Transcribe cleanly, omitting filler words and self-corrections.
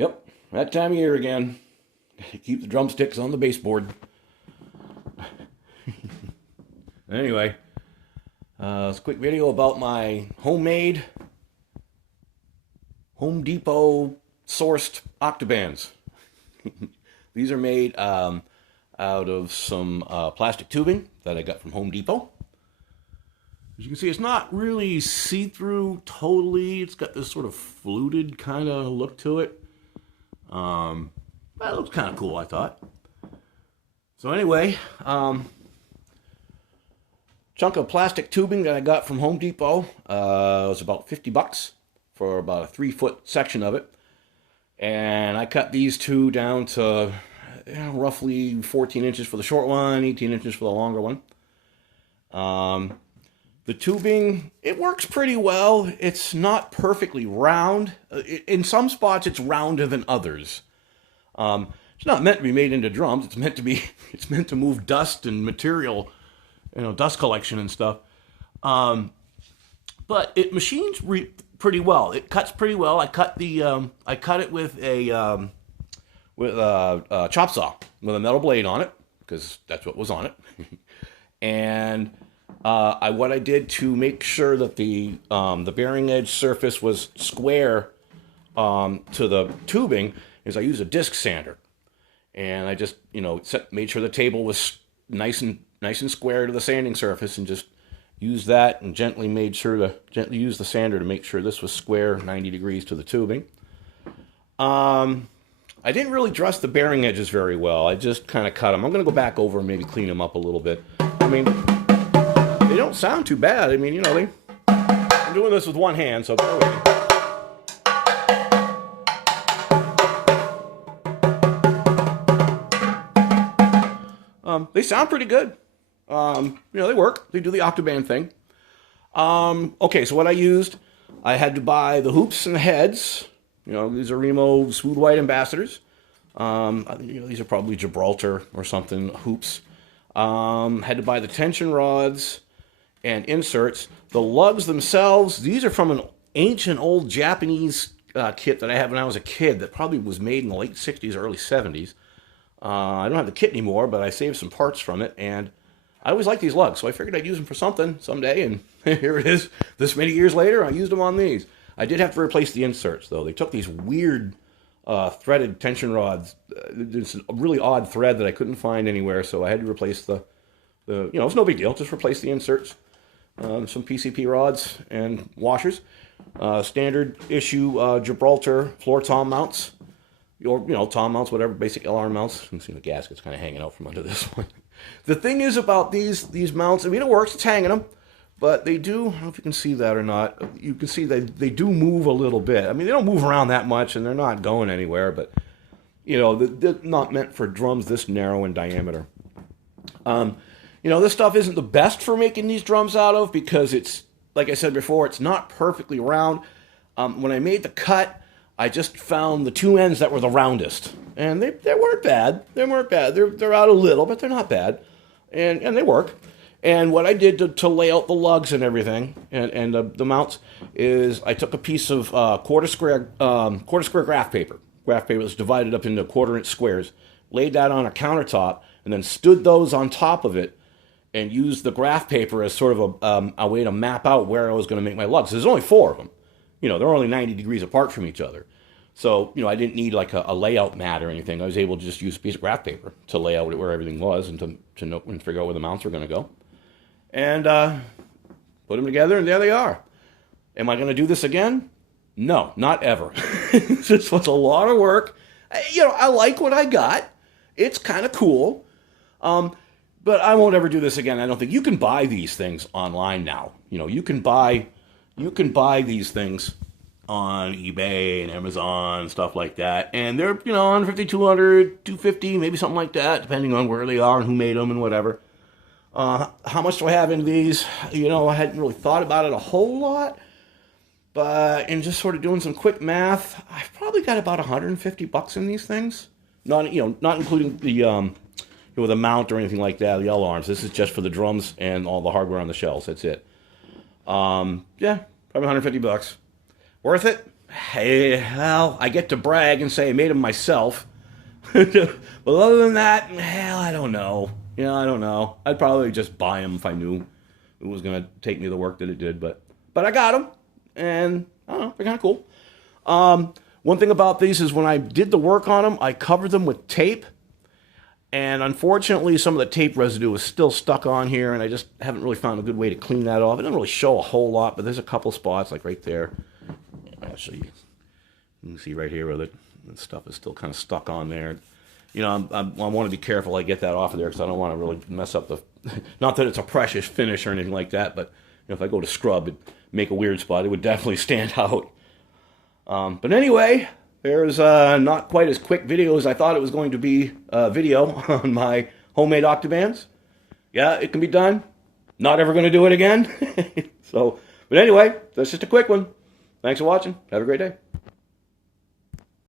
Yep, that time of year again. Keep the drumsticks on the baseboard. Anyway, it's a quick video about my homemade Home Depot sourced Octobans. These are made out of some plastic tubing that I got from Home Depot. As you can see, it's not really see-through totally. It's got this sort of fluted kind of look to it. That looks kind of cool, I thought. So anyway, chunk of plastic tubing that I got from Home Depot. It was about $50 for about a 3-foot section of it. And I cut these two down to roughly 14 inches for the short one, 18 inches for the longer one. The tubing, it works pretty well. It's not perfectly round. In some spots, it's rounder than others. It's not meant to be made into drums. It's meant to move dust and material, dust collection and stuff. But it machines pretty well. It cuts pretty well. I cut it with a chop saw with a metal blade on it because that's what was on it. And what I did to make sure that the bearing edge surface was square to the tubing is I used a disc sander, and I just made sure the table was nice and square to the sanding surface, and just used that and gently use the sander to make sure this was square 90 degrees to the tubing. I didn't really dress the bearing edges very well. I just kind of cut them. I'm going to go back over and maybe clean them up a little bit. I mean, they don't sound too bad. I mean, I'm doing this with one hand, so bear with me. They sound pretty good. They work. They do the Octoban thing. Okay, so what I used, I had to buy the hoops and the heads. These are Remo Smooth White Ambassadors. These are probably Gibraltar or something hoops. Had to buy the tension rods and inserts. The lugs themselves, these are from an ancient old Japanese kit that I had when I was a kid that probably was made in the late 60s, early 70s. I don't have the kit anymore, but I saved some parts from it, and I always liked these lugs, so I figured I'd use them for something someday, and here it is. This many years later, I used them on these. I did have to replace the inserts, though. They took these weird threaded tension rods. It's a really odd thread that I couldn't find anywhere, so I had to replace it's no big deal. Just replace the inserts. Some PCP rods and washers. Standard issue Gibraltar floor tom mounts. Or, tom mounts, whatever, basic LR mounts. You can see the gasket's kind of hanging out from under this one. The thing is about these mounts, it works, it's hanging them, but they do, I don't know if you can see that or not, you can see they do move a little bit. I mean, they don't move around that much, and they're not going anywhere, but, they're not meant for drums this narrow in diameter. This stuff isn't the best for making these drums out of because it's, like I said before, it's not perfectly round. When I made the cut, I just found the two ends that were the roundest, and they weren't bad. They weren't bad. They're out a little, but they're not bad, and they work. And what I did to lay out the lugs and everything, and the mounts, is I took a piece of quarter square graph paper. Graph paper was divided up into 1/4-inch squares. Laid that on a countertop, and then stood those on top of it, and used the graph paper as sort of a way to map out where I was going to make my lugs. There's only 4 of them. They're only 90 degrees apart from each other. So, I didn't need like a layout mat or anything. I was able to just use a piece of graph paper to lay out where everything was and to know and figure out where the mounts were going to go. And put them together, and there they are. Am I going to do this again? No, not ever. This was a lot of work. I like what I got. It's kind of cool. But I won't ever do this again. I don't think. You can buy these things online now. You can buy these things on eBay and Amazon and stuff like that, and they're $150, $200, $250, maybe something like that, depending on where they are and who made them and whatever. How much do I have in these? I hadn't really thought about it a whole lot, but in just sort of doing some quick math, I've probably got about $150 in these things. Not including the mount or anything like that, the L arms. This is just for the drums and all the hardware on the shells. That's it. Yeah, probably $150. Worth it? Hey, well, I get to brag and say I made them myself. But other than that, hell, I don't know. I don't know. I'd probably just buy them if I knew it was going to take me the work that it did. But I got them, and I don't know, they're kind of cool. One thing about these is when I did the work on them, I covered them with tape. And unfortunately, some of the tape residue is still stuck on here, and I just haven't really found a good way to clean that off. It doesn't really show a whole lot, but there's a couple spots, like right there. Actually, you can see right here where the stuff is still kind of stuck on there. I want to be careful I get that off of there because I don't want to really mess up the... Not that it's a precious finish or anything like that, but if I go to scrub and make a weird spot, it would definitely stand out. But anyway... There's not quite as quick video as I thought it was going to be video on my homemade Octobans. Yeah, it can be done. Not ever going to do it again. But anyway, that's just a quick one. Thanks for watching. Have a great day.